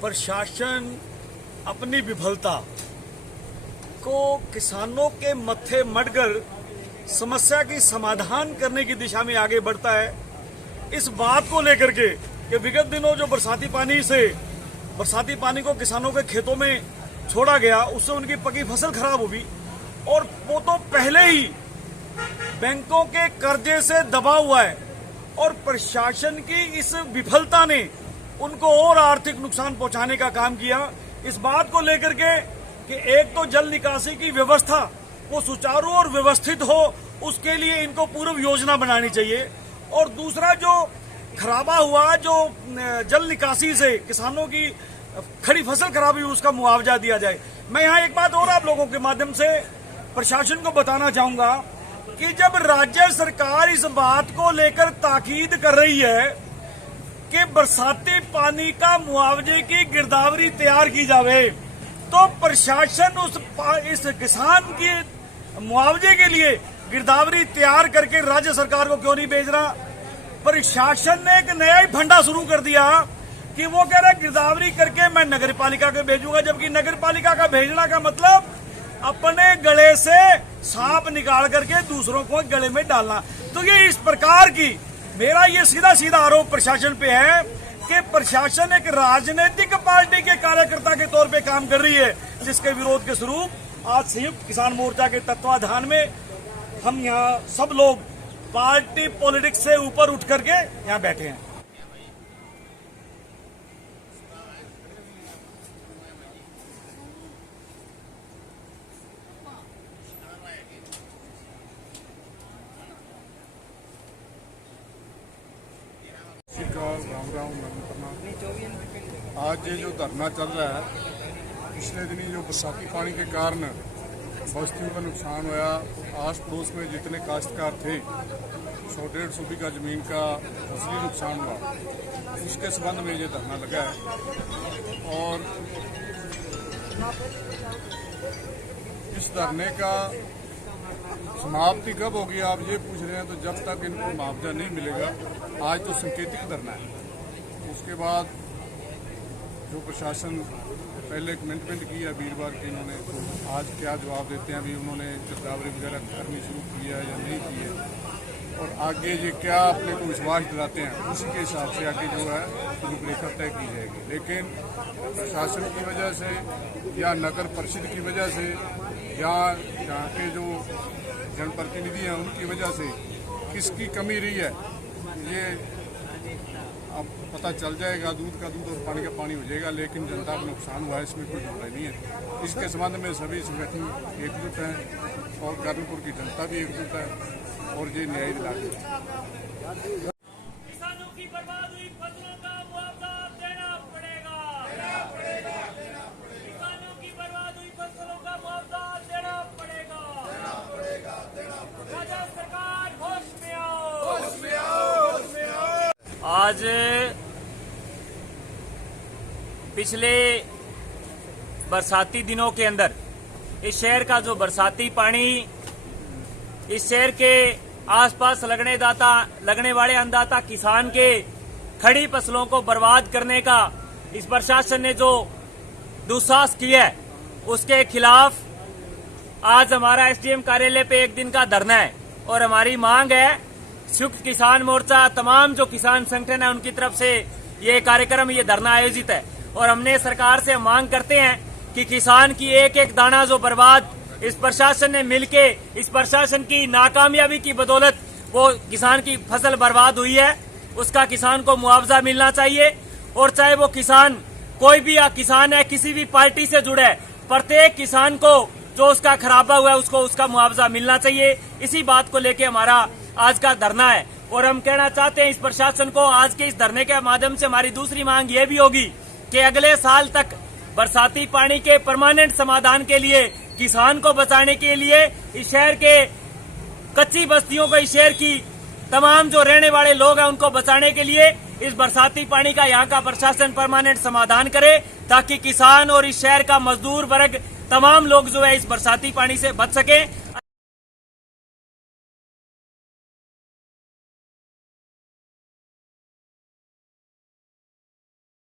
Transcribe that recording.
प्रशासन अपनी विफलता को किसानों के मत्थे मढ़कर समस्या की समाधान करने की दिशा में आगे बढ़ता है। इस बात को लेकर के कि विगत दिनों जो बरसाती पानी को किसानों के खेतों में छोड़ा गया, उससे उनकी पकी फसल खराब हुई और वो तो पहले ही बैंकों के कर्जे से दबा हुआ है और प्रशासन की इस विफलता ने उनको और आर्थिक नुकसान पहुंचाने का काम किया। इस बात को लेकर के कि एक तो जल निकासी की व्यवस्था वो सुचारू और व्यवस्थित हो, उसके लिए इनको पूर्व योजना बनानी चाहिए और दूसरा जो खराबा हुआ जो जल निकासी से किसानों की खड़ी फसल खराब हुई उसका मुआवजा दिया जाए। मैं यहाँ एक बात और आप लोगों के माध्यम से प्रशासन को बताना चाहूंगा कि जब राज्य सरकार इस बात को लेकर ताकीद कर रही है कि बरसाती पानी का मुआवजे की गिरदावरी तैयार की जावे, तो प्रशासन इस किसान की मुआवजे के लिए गिरदावरी तैयार करके राज्य सरकार को क्यों नहीं भेज रहा। प्रशासन ने एक नया ही फंडा शुरू कर दिया कि वो कह रहा है गिरदावरी करके मैं नगर पालिका को भेजूंगा, जबकि नगर पालिका का भेजना का मतलब अपने गले से सांप निकाल करके दूसरों को गले में डालना। तो ये इस प्रकार की मेरा ये सीधा सीधा आरोप प्रशासन पे है कि प्रशासन एक राजनीतिक पार्टी के कार्यकर्ता के तौर पे काम कर रही है, जिसके विरोध के स्वरूप आज संयुक्त किसान मोर्चा के तत्वाधान में हम यहाँ सब लोग पार्टी पॉलिटिक्स से ऊपर उठ करके यहाँ बैठे हैं। राम राम आज ये जो धरना चल रहा है, पिछले दिनी जो बरसाती पानी के कारण बस्तियों का नुकसान हुआ, आस पड़ोस में जितने काश्तकार थे 100-150 बीघा जमीन का फसली नुकसान हुआ, उसके संबंध में ये धरना लगा है। और इस धरने का समाप्ति कब होगी आप ये पूछ रहे हैं, तो जब तक इनको मुआवजा नहीं मिलेगा, आज तो संकेतिक धरना है, उसके बाद जो प्रशासन पहले कमेंटमेंट की है वीरवार की, इन्होंने तो आज क्या जवाब देते हैं, अभी उन्होंने गिरदावरी वगैरह करनी शुरू की है या नहीं की है, और आगे ये क्या अपने को विश्वास दिलाते हैं, उसी के हिसाब से आगे जो है रूपरेखा तय की जाएगी। लेकिन प्रशासन की वजह से या नगर परिषद की वजह से या यहाँ के जो जनप्रतिनिधि हैं उनकी वजह से किसकी कमी रही है, ये अब पता चल जाएगा। दूध का दूध और पानी का पानी हो जाएगा, लेकिन जनता को नुकसान हुआ है इसमें कोई दुविधा नहीं है। इसके संबंध में सभी संगठन एकजुट हैं और कर्नपुर की जनता भी एकजुट है और ये न्याय दिलाएगी। किसानों की बर्बाद हुई फसलों का मुआवजा देना पड़ेगा। किसानों की बर्बाद हुई फसलों का मुआवजा देना पड़ेगा। राज्य सरकार होश में आओ। आज पिछले बरसाती दिनों के अंदर इस शहर का जो बरसाती पानी इस शहर के आसपास लगने वाले अन्नदाता किसान के खड़ी फसलों को बर्बाद करने का इस प्रशासन ने जो दुस्साहस किया है, उसके खिलाफ आज हमारा एसडीएम कार्यालय पे एक दिन का धरना है और हमारी मांग है, संयुक्त किसान मोर्चा तमाम जो किसान संगठन है उनकी तरफ से ये कार्यक्रम ये धरना आयोजित है और हमने सरकार से मांग करते हैं कि किसान की एक एक दाना जो बर्बाद इस प्रशासन ने मिलके इस प्रशासन की नाकामयाबी की बदौलत वो किसान की फसल बर्बाद हुई है, उसका किसान को मुआवजा मिलना चाहिए। और चाहे वो किसान कोई भी किसान है, किसी भी पार्टी से जुड़े है, प्रत्येक किसान को जो उसका खराबा हुआ है उसको उसका मुआवजा मिलना चाहिए। इसी बात को लेके हमारा आज का धरना है और हम कहना चाहते हैं इस प्रशासन को, आज के इस धरने के माध्यम से हमारी दूसरी मांग ये भी होगी कि अगले साल तक बरसाती पानी के परमानेंट समाधान के लिए, किसान को बचाने के लिए, इस शहर के कच्ची बस्तियों को, इस शहर की तमाम जो रहने वाले लोग हैं उनको बचाने के लिए इस बरसाती पानी का यहाँ का प्रशासन परमानेंट समाधान करे, ताकि किसान और इस शहर का मजदूर वर्ग तमाम लोग जो है इस बरसाती पानी से बच सके।